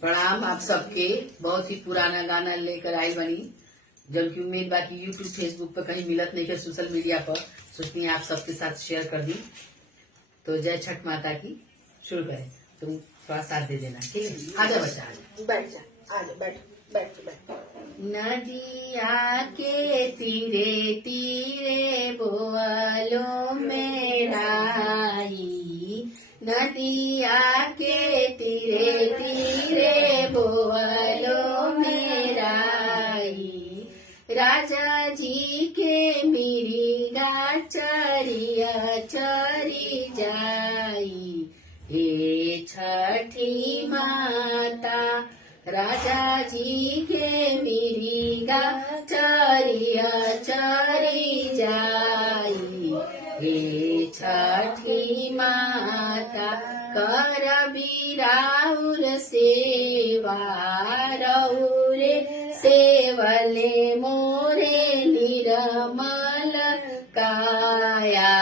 प्रणाम आप सबके। बहुत ही पुराना गाना लेकर आई बनी, जबकि उम्मीद बाकी यूट्यूब फेसबुक पर कहीं मिलत नहीं है, सोशल मीडिया पर सोचती हैं आप सबके साथ शेयर कर दी। तो जय छठ माता की। शुरू करें, तुम थोड़ा साथ दे देना, ठीक है? आजा बच्चा, आजा, बैठ जा, आजा, बैठ बैठ बैठ। नदिया के तीरे तीरे बोलो मेराई, नदिया के तीरे तीरे बोलो मेराई, राजा जी के मिरिगा चरिया चरी जाई, हे छठी माता राजा जी के मिरिगा चरिया चरी जाई, हे छठी माता कर बिराउर सेवा रौरे सेवले मोरे निर्मल काया,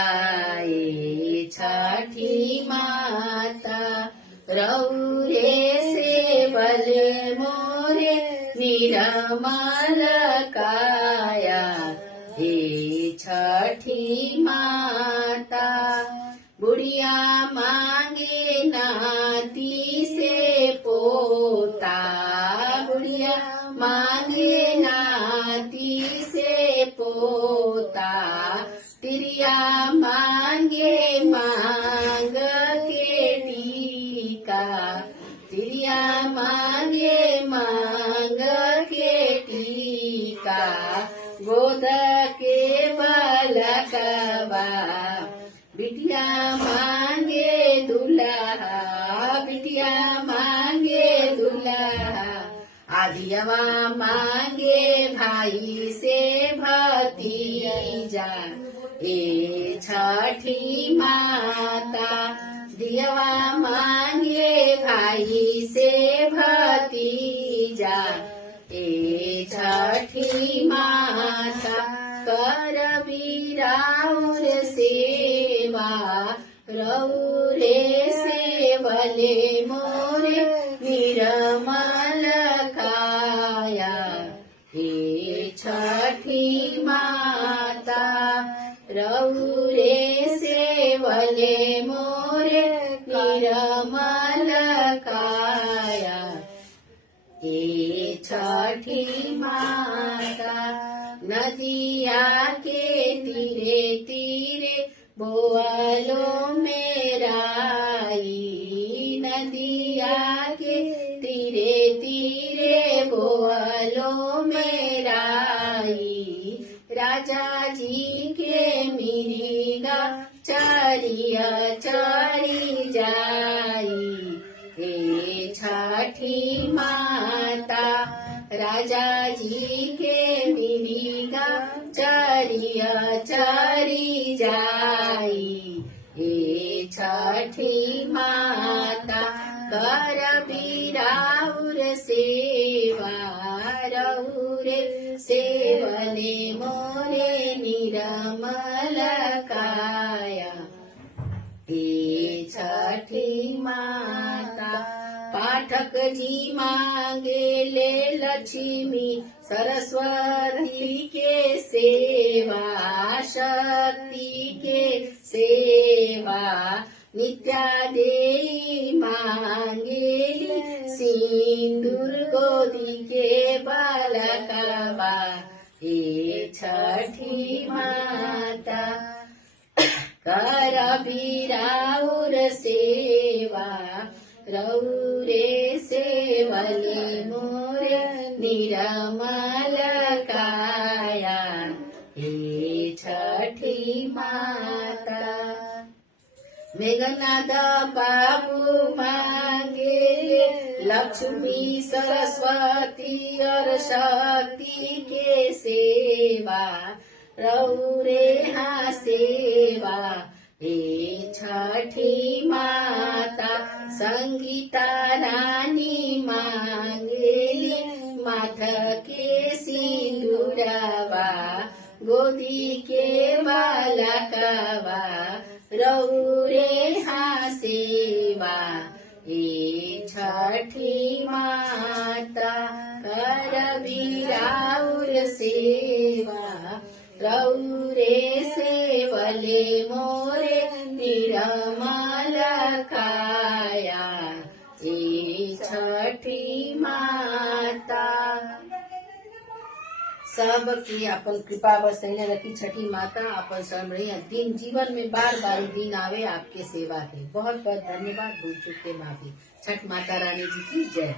हे छठी माता रौरे सेवले मोरे निर्मल काया, हे छठी माता बुढ़िया मांगे नाती से पोता, बुढ़िया मांगे नाती से पोता, तिरिया मांगे मांग के टीका, तिरिया मांगे मांग के टीका, गोद के बालकवा बिटिया मांगे दुल्हा, बिटिया मांगे दुल्हा, आदियवा मांगे भाई से भतीजा, ए छठी माता दियवा मांगे भाई से भतीजा, ए छठी माता कर बिराउर सेवा रौरे सेवले मोरे निर्मल काया, हे छठी माता रौरे सेवले मोरे निर्मल काया, हे छठी माता नदिया के तीरे तीरे बोलो मेराई, नदिया के तीरे तीरे बोलो मेराई, राजा जी के मिरिगा चरिया चरी जाई, हे छठी माता राजा जी के मिरिगा चरिया चरी जाई, हे छठी माता कर बिराउर सेवा रौरे सेवले मोरे निर्मल काया, हे छठी माता पाठक जी मांगे ले लक्ष्मी सरस्वती के सेवा, शक्ति के सेवा, नित्या देई मांगेली सिंदूर गोदी के बालकवा, हे छठी माता कर बिराउर सेवा रौरे सेवले मोरे निर्मल काया, हे छठी माता मेघनाद बाबू मांगे लक्ष्मी सरस्वती और शक्ति के सेवा रौरे हाँ सेवा, हे छठी माता संगीता रानी मांगेली माथ के सिंदूरवा, गोदी के बालकवा रौरे हाँ सेवा, हे छठी छठी माता करबी राउर सेवा रौरे सेवले मोरे निर्मल काया ए छठी माता। सबकी अपन कृपा बरसैले रखी छठी माता, अपन समृद्धि दिन जीवन में बार बार दिन आवे आपके सेवा के। बहुत बहुत धन्यवाद, भूल चूक के माफी। छठ माता रानी जी की जय।